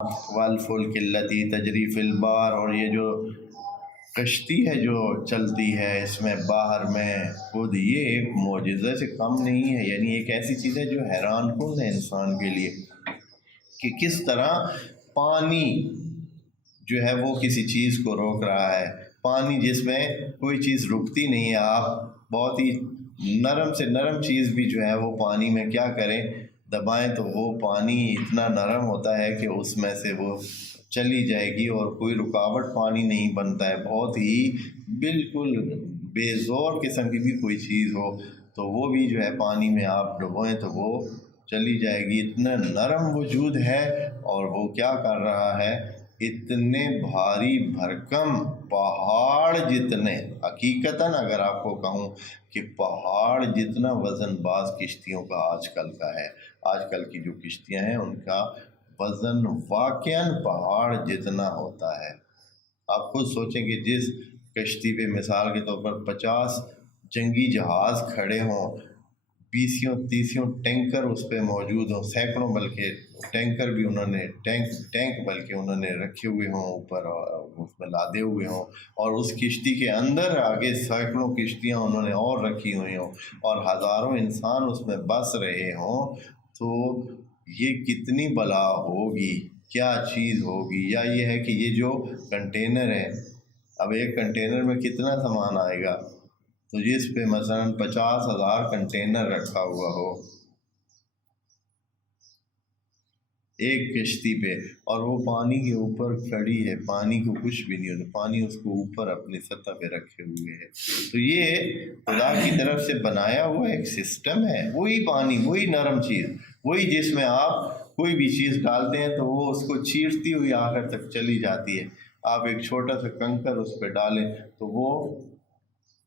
والفلک التی تجری فی البحر، اور یہ جو کشتی ہے جو چلتی ہے اس میں باہر میں، خود یہ ایک معجزہ سے کم نہیں ہے، یعنی ایک ایسی چیز ہے جو حیران کن ہے انسان کے لیے کہ کس طرح پانی جو ہے وہ کسی چیز کو روک رہا ہے۔ پانی جس میں کوئی چیز رکتی نہیں ہے، آپ بہت ہی نرم سے نرم چیز بھی جو ہے وہ پانی میں کیا کریں، دبائیں تو وہ پانی اتنا نرم ہوتا ہے کہ اس میں سے وہ چلی جائے گی اور کوئی رکاوٹ پانی نہیں بنتا ہے۔ بہت ہی بالکل بے زور قسم کی بھی کوئی چیز ہو تو وہ بھی جو ہے پانی میں آپ ڈبوئیں تو وہ چلی جائے گی، اتنا نرم وجود ہے۔ اور وہ کیا کر رہا ہے، اتنے بھاری بھرکم پہاڑ جتنے، حقیقتاً اگر آپ کو کہوں کہ پہاڑ جتنا وزن باز کشتیوں کا آج کل کا ہے، آج کل کی جو کشتیاں ہیں ان کا وزن واقعاً پہاڑ جتنا ہوتا ہے۔ آپ خود سوچیں کہ جس کشتی پہ مثال کے طور پر 50 جنگی جہاز کھڑے ہوں، 20-30 ٹینکر اس پہ موجود ہوں، سینکڑوں بلکہ ٹینکر بھی انہوں نے ٹینک بلکہ انہوں نے رکھے ہوئے ہوں اوپر اور اس میں لادے ہوئے ہوں، اور اس کشتی کے اندر آگے سینکڑوں کشتیاں انہوں نے اور رکھی ہوئی ہوں اور ہزاروں انسان اس میں بس رہے ہوں، تو یہ کتنی بلا ہوگی، کیا چیز ہوگی۔ یا یہ ہے کہ یہ جو کنٹینر ہے، اب ایک کنٹینر میں کتنا سامان آئے گا، تو جس پہ مثلاً 50,000 کنٹینر رکھا ہوا ہو ایک کشتی پہ، اور وہ پانی کے اوپر کھڑی ہے، پانی کو کچھ بھی نہیں ہوتا، پانی اس کو اوپر اپنی سطح پہ رکھے ہوئے ہے، تو یہ خدا کی طرف سے بنایا ہوا ایک سسٹم ہے۔ وہی پانی، وہی نرم چیز، وہی جس میں آپ کوئی بھی چیز ڈالتے ہیں تو وہ اس کو چیرتی ہوئی آخر تک چلی جاتی ہے۔ آپ ایک چھوٹا سا کنکر اس پہ ڈالیں تو وہ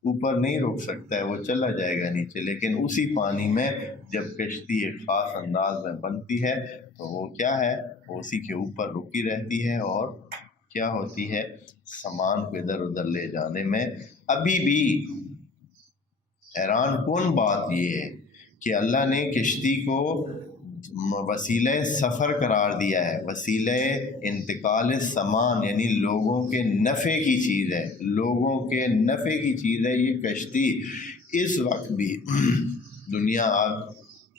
اوپر نہیں روک سکتا ہے، وہ چلا جائے گا نیچے، لیکن اسی پانی میں جب کشتی ایک خاص انداز میں بنتی ہے تو وہ کیا ہے، وہ اسی کے اوپر رکی رہتی ہے اور کیا ہوتی ہے، سامان کو ادھر ادھر لے جانے میں۔ ابھی بھی حیران کن بات یہ ہے کہ اللہ نے کشتی کو وسیلہ سفر قرار دیا ہے، وسیلہ انتقال سامان، یعنی لوگوں کے نفع کی چیز ہے، لوگوں کے نفع کی چیز ہے یہ کشتی۔ اس وقت بھی دنیا آج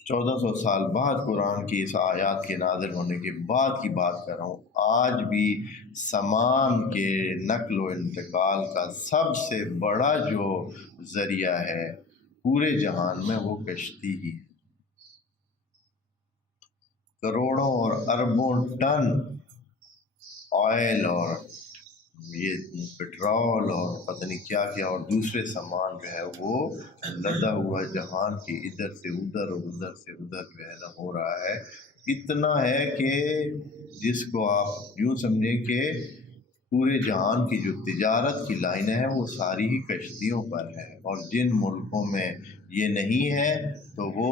1400 سال بعد قرآن کی اس آیات کے نازل ہونے کے بعد کی بات کر رہا ہوں، آج بھی سامان کے نقل و انتقال کا سب سے بڑا جو ذریعہ ہے پورے جہان میں وہ کشتی ہی ہے۔ کروڑوں اور اربوں ٹن آئل اور یہ پٹرول اور پتہ نہیں کیا کیا اور دوسرے سامان جو ہے وہ لدا ہوا جہان کی ادھر سے ادھر اور ادھر سے ادھر جو ہے نا ہو رہا ہے۔ اتنا ہے کہ جس کو آپ یوں سمجھیں کہ پورے جہان کی جو تجارت کی لائنیں ہیں وہ ساری ہی کشتیوں پر ہے، اور جن ملکوں میں یہ نہیں ہے تو وہ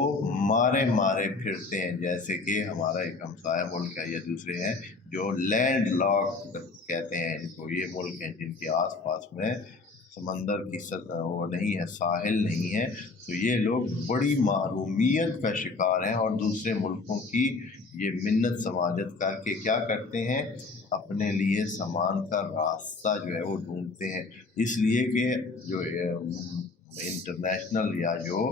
مارے مارے پھرتے ہیں، جیسے کہ ہمارا ایک ہمسایہ ملک ہے یا دوسرے ہیں جو لینڈ لاک کہتے ہیں ان کو، یہ ملک ہیں جن کے آس پاس میں سمندر کی سطح وہ نہیں ہے، ساحل نہیں ہے، تو یہ لوگ بڑی محرومیت کا شکار ہیں اور دوسرے ملکوں کی یہ منت سماجت کر کے کیا کرتے ہیں، اپنے لیے سامان کا راستہ جو ہے وہ ڈھونڈتے ہیں، اس لیے کہ جو انٹرنیشنل یا جو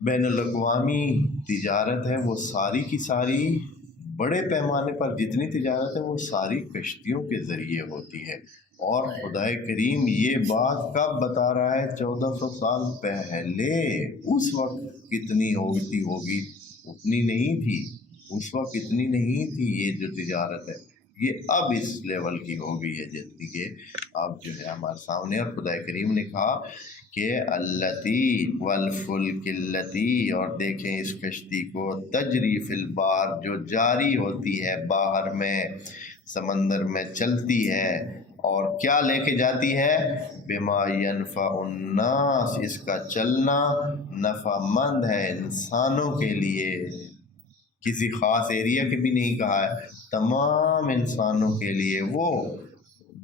بین الاقوامی تجارت ہے وہ ساری کی ساری بڑے پیمانے پر جتنی تجارت ہے وہ ساری کشتیوں کے ذریعے ہوتی ہے۔ اور خدائے کریم یہ بات کب بتا رہا ہے، 1400 سال پہلے، اس وقت کتنی ہوگی، اتنی نہیں تھی، اس وقت اتنی نہیں تھی یہ جو تجارت ہے، یہ اب اس لیول کی ہو گئی ہے جتنی کہ اب جو ہے ہمارے سامنے۔ اور خدا کریم نے کہا کہ اللتی والفلک اللتی، اور دیکھیں اس کشتی کو، تجری فی البحر، جو جاری ہوتی ہے باہر میں، سمندر میں چلتی ہے، اور کیا لے کے جاتی ہے، بما ینفع الناس، اس کا چلنا نفع مند ہے انسانوں کے لیے، کسی خاص ایریا کے بھی نہیں کہا ہے، تمام انسانوں کے لیے وہ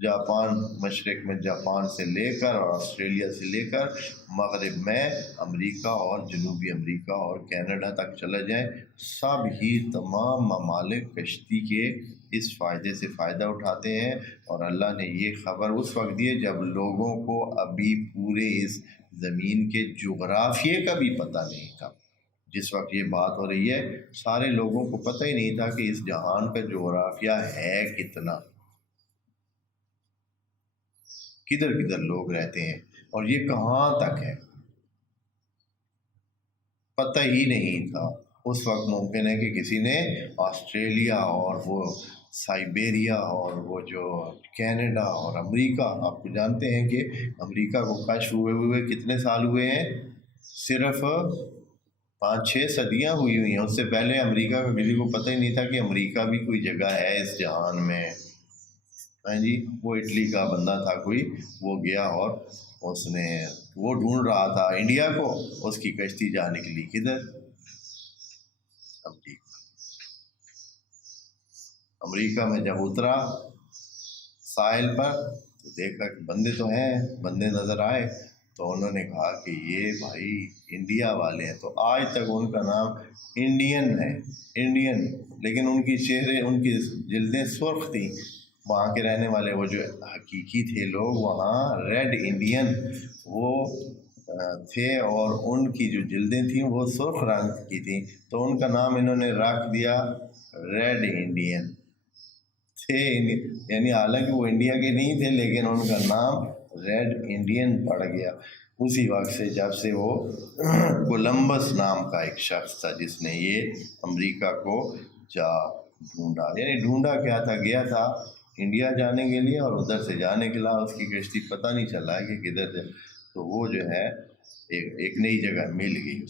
جاپان، مشرق میں جاپان سے لے کر اور آسٹریلیا سے لے کر مغرب میں امریکہ اور جنوبی امریکہ اور کینیڈا تک چلا جائیں، سب ہی تمام ممالک کشتی کے اس فائدے سے فائدہ اٹھاتے ہیں۔ اور اللہ نے یہ خبر اس وقت دی ہے جب لوگوں کو ابھی پورے اس زمین کے جغرافیے کا بھی پتہ نہیں تھا۔ جس وقت یہ بات ہو رہی ہے سارے لوگوں کو پتہ ہی نہیں تھا کہ اس جہان کا جغرافیہ ہے کتنا، کدھر کدھر لوگ رہتے ہیں اور یہ کہاں تک ہے، پتہ ہی نہیں تھا۔ اس وقت ممکن ہے کہ کسی نے آسٹریلیا اور وہ سائبیریا اور وہ جو کینیڈا اور امریکہ، آپ کو جانتے ہیں کہ امریکہ کو کشف ہوئے کتنے سال ہوئے ہیں؟ صرف 5-6 صدیاں ہوئی ہیں۔ اس سے پہلے امریکہ کا کسی کو پتہ ہی نہیں تھا کہ امریکہ بھی کوئی جگہ ہے اس جہان میں۔ ہاں جی، وہ اٹلی کا بندہ تھا کوئی، وہ گیا اور اس نے وہ ڈھونڈ رہا تھا انڈیا کو، اس کی کشتی جا نکلی کدھر؟ امریکہ۔ امریکہ میں جب اترا ساحل پر تو دیکھا کہ بندے تو ہیں، بندے نظر آئے تو انہوں نے کہا کہ یہ بھائی انڈیا والے ہیں۔ تو آج تک ان کا نام انڈین ہے، انڈین، لیکن ان کی چہرے، ان کی جلدیں سرخ تھیں۔ وہاں کے رہنے والے وہ جو حقیقی تھے لوگ وہاں ریڈ انڈین وہ تھے، اور ان کی جو جلدیں تھیں وہ سرخ رنگ کی تھیں، تو ان کا نام انہوں نے رکھ دیا ریڈ انڈین تھے۔ یعنی حالانکہ وہ انڈیا کے نہیں تھے لیکن ان کا نام ریڈ انڈین پڑ گیا اسی وقت سے، جب سے وہ کولمبس نام کا ایک شخص تھا جس نے یہ امریکہ کو جا ڈھونڈا۔ یعنی ڈھونڈا کیا تھا؟ گیا تھا انڈیا جانے کے لیے اور ادھر سے جانے کے لیے اس کی کشتی پتہ نہیں چلا کہ کدھر سے، تو وہ جو ہے ایک نئی جگہ مل گئی اس کو۔